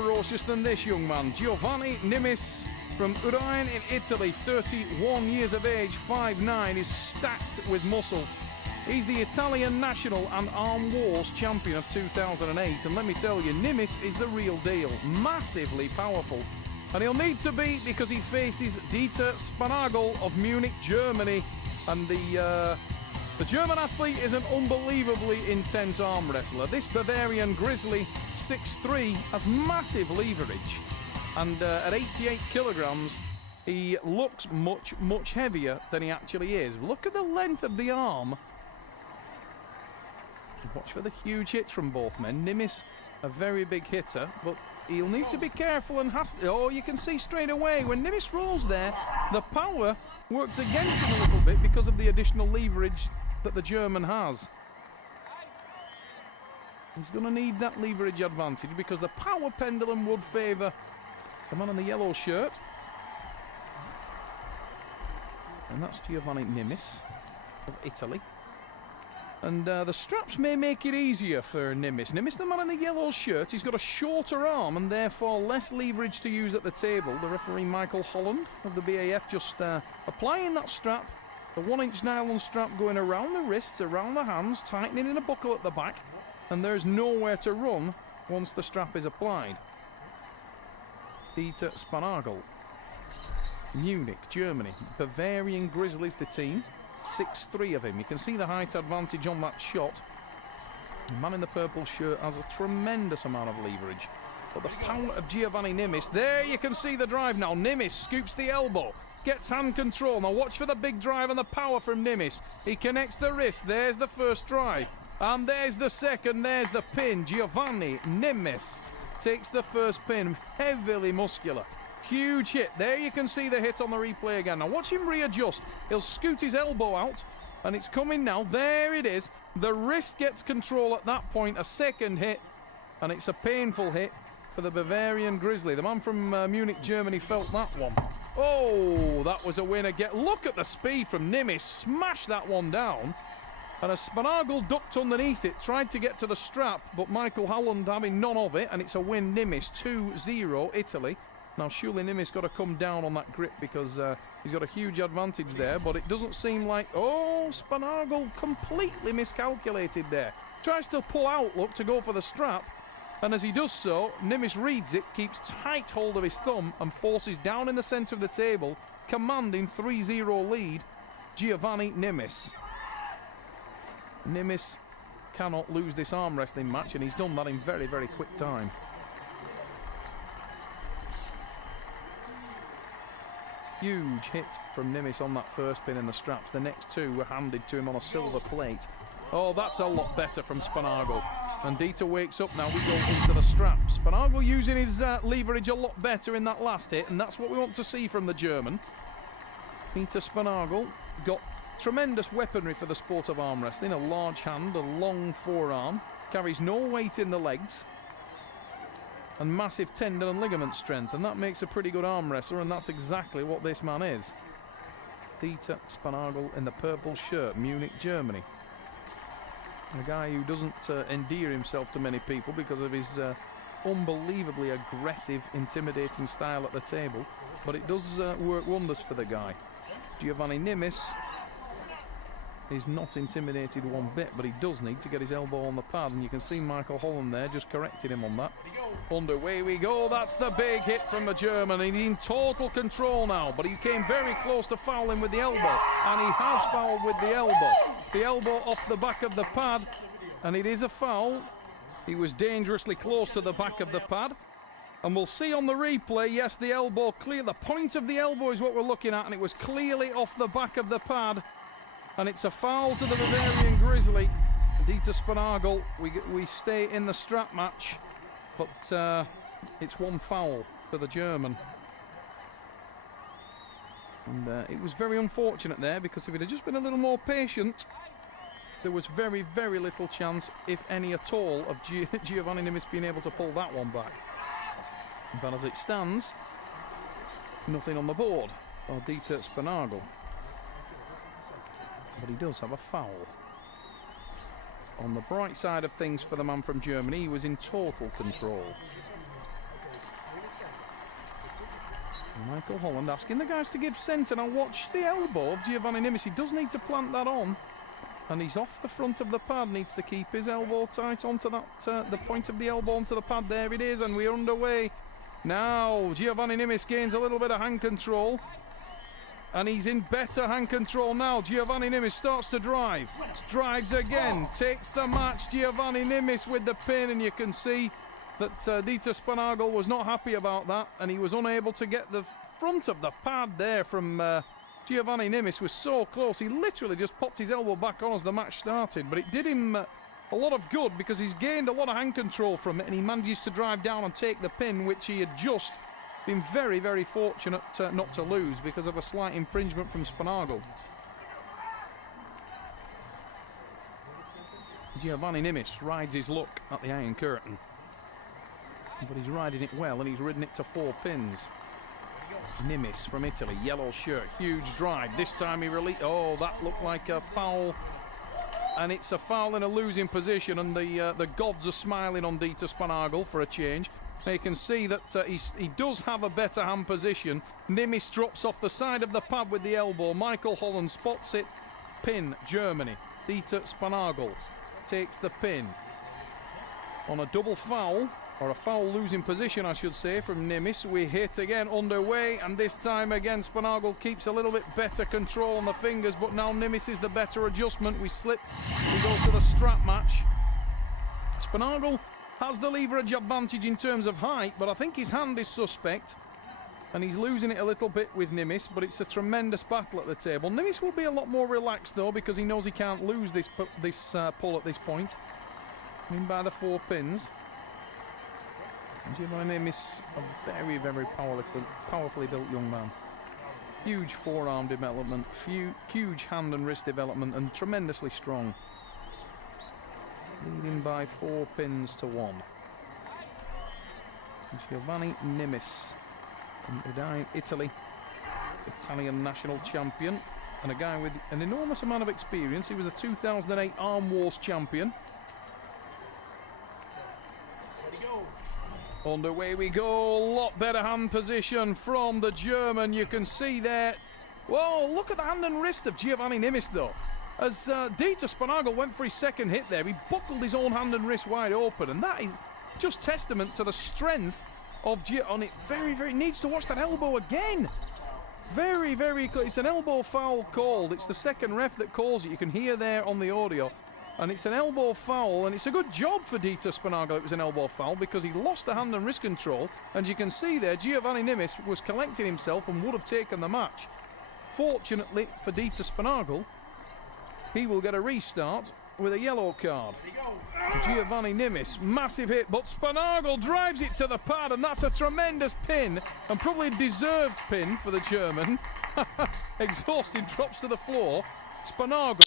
ferocious than this young man. Giovanni Nimis from Udine in Italy, 31 years of age, 5'9", is stacked with muscle. He's the Italian national and Arm Wars champion of 2008, and let me tell you, Nimis is the real deal, massively powerful. And he'll need to be because he faces Dieter Spannagel of Munich, Germany, and the German athlete is an unbelievably intense arm wrestler. This Bavarian grizzly, 6'3", has massive leverage, and at 88 kilograms, he looks much, much heavier than he actually is. Look at the length of the arm. Watch for the huge hits from both men. Nimis, a very big hitter, but he'll need to be careful and has to... Oh, you can see straight away, when Nimis rolls there, the power works against him a little bit because of the additional leverage that the German has. He's going to need that leverage advantage because the power pendulum would favour the man in the yellow shirt. And that's Giovanni Nimis of Italy. And the straps may make it easier for Nimis. Nimis, the man in the yellow shirt, he's got a shorter arm and therefore less leverage to use at the table. The referee, Michael Holland of the BAF, just applying that strap. The 1-inch nylon strap going around the wrists, around the hands, tightening in a buckle at the back. And there's nowhere to run once the strap is applied. Dieter Spannagel, Munich, Germany. Bavarian Grizzlies, the team. 6'3" of him. You can see the height advantage on that shot. The man in the purple shirt has a tremendous amount of leverage. But the power of Giovanni Nimis, there you can see the drive now. Nimis scoops the elbow, gets hand control. Now watch for the big drive and the power from Nimis. He connects the wrist. There's the first drive. And there's the second. There's the pin. Giovanni Nimis takes the first pin. Heavily muscular. Huge hit. There you can see the hit on the replay again. Now watch him readjust. He'll scoot his elbow out, and it's coming now. There it is. The wrist gets control at that point. A second hit, and it's a painful hit for the Bavarian Grizzly. The man from Munich, Germany felt that one. Oh, that was a win again. Look at the speed from Nimis. Smashed that one down. And as Spannagel ducked underneath it, tried to get to the strap, but Michael Holland having none of it, and it's a win. Nimis 2-0 Italy. Now, surely Nimis got to come down on that grip because he's got a huge advantage there, but it doesn't seem like... Oh, Spannagel completely miscalculated there. Tries to pull out, look, to go for the strap, and as he does so, Nimis reads it, keeps tight hold of his thumb, and forces down in the centre of the table, commanding 3-0 lead, Giovanni Nimis. Nimis cannot lose this arm wrestling match, and he's done that in very, very quick time. Huge hit from Nimis on that first pin in the straps. The next two were handed to him on a silver plate. Oh, that's a lot better from Spannagel. And Dieter wakes up now. We go into the straps. Spannagel using his leverage a lot better in that last hit, and that's what we want to see from the German. Dieter Spannagel got tremendous weaponry for the sport of arm wrestling. A large hand, a long forearm, carries no weight in the legs, and massive tendon and ligament strength, and that makes a pretty good arm wrestler, and that's exactly what this man is. Dieter Spannagel in the purple shirt, Munich, Germany. A guy who doesn't endear himself to many people because of his unbelievably aggressive, intimidating style at the table, but it does work wonders for the guy. Giovanni Nimis is not intimidated one bit, but he does need to get his elbow on the pad, and you can see Michael Holland there just corrected him on that. Underway we go. That's the big hit from the German. He's in total control now, but he came very close to fouling with the elbow, and he has fouled with the elbow. The elbow off the back of the pad, and it is a foul. He was dangerously close to the back of the pad, and we'll see on the replay, yes, the elbow clear. The point of the elbow is what we're looking at, and it was clearly off the back of the pad. And it's a foul to the Bavarian Grizzly. Dieter Spannagel, we stay in the strap match, but it's one foul for the German. And it was very unfortunate there, because if it had just been a little more patient, there was very, very little chance, if any at all, of Giovanni Nimis being able to pull that one back. But as it stands, nothing on the board for Dieter Spannagel. But he does have a foul. On the bright side of things for the man from Germany, he was in total control. Michael Holland asking the guys to give centre. Now watch the elbow of Giovanni Nimis. He does need to plant that on. And he's off the front of the pad. Needs to keep his elbow tight onto that, the point of the elbow onto the pad. There it is, and we're underway. Now Giovanni Nimis gains a little bit of hand control. And he's in better hand control now. Giovanni Nimis starts to drive. Drives again. Takes the match. Giovanni Nimis with the pin. And you can see that Dieter Spannagel was not happy about that. And he was unable to get the front of the pad there from Giovanni Nimis. Was so close. He literally just popped his elbow back on as the match started. But it did him a lot of good because he's gained a lot of hand control from it. And he manages to drive down and take the pin, which he had just been very, very fortunate not to lose because of a slight infringement from Spannagel. Giovanni Nimis rides his luck at the Iron Curtain. But he's riding it well, and he's ridden it to 4 pins. Nimis from Italy, yellow shirt, huge drive. This time he released. Oh, that looked like a foul. And it's a foul in a losing position, and the gods are smiling on Dieter Spannagel for a change. Now you can see that he does have a better hand position. Nimis drops off the side of the pad with the elbow. Michael Holland spots it. Pin, Germany. Dieter Spannagel takes the pin. On a double foul, or a foul losing position I should say, from Nimis. We hit again underway, and this time again Spannagel keeps a little bit better control on the fingers, but now Nimis is the better adjustment. We slip, we go to the strap match. Spannagel has the leverage advantage in terms of height, but I think his hand is suspect. And he's losing it a little bit with Nimis, but it's a tremendous battle at the table. Nimis will be a lot more relaxed, though, because he knows he can't lose this pull at this point. In by the 4 pins. And Giovanni Nimis, a very, very powerfully built young man. Huge forearm development, huge hand and wrist development, and tremendously strong. Leading by 4 pins to 1. Giovanni Nimis from Udine, Italy. Italian national champion. And a guy with an enormous amount of experience. He was a 2008 Arm Wars champion. Underway we go. A lot better hand position from the German. You can see there. Whoa, look at the hand and wrist of Giovanni Nimis, though. As Dieter Spannagel went for his second hit there, he buckled his own hand and wrist wide open, and that is just testament to the strength of Giovanni. Very, very needs to watch that elbow again. Very, very close. It's an elbow foul called. It's the second ref that calls it. You can hear there on the audio. And it's an elbow foul, and it's a good job for Dieter Spannagel it was an elbow foul, because he lost the hand and wrist control. And you can see there, Giovanni Nimis was collecting himself and would have taken the match. Fortunately for Dieter Spannagel, he will get a restart with a yellow card. Giovanni Nimis, massive hit, but Spannagel drives it to the pad, and that's a tremendous pin, and probably a deserved pin for the German. Exhausted, drops to the floor. Spannagel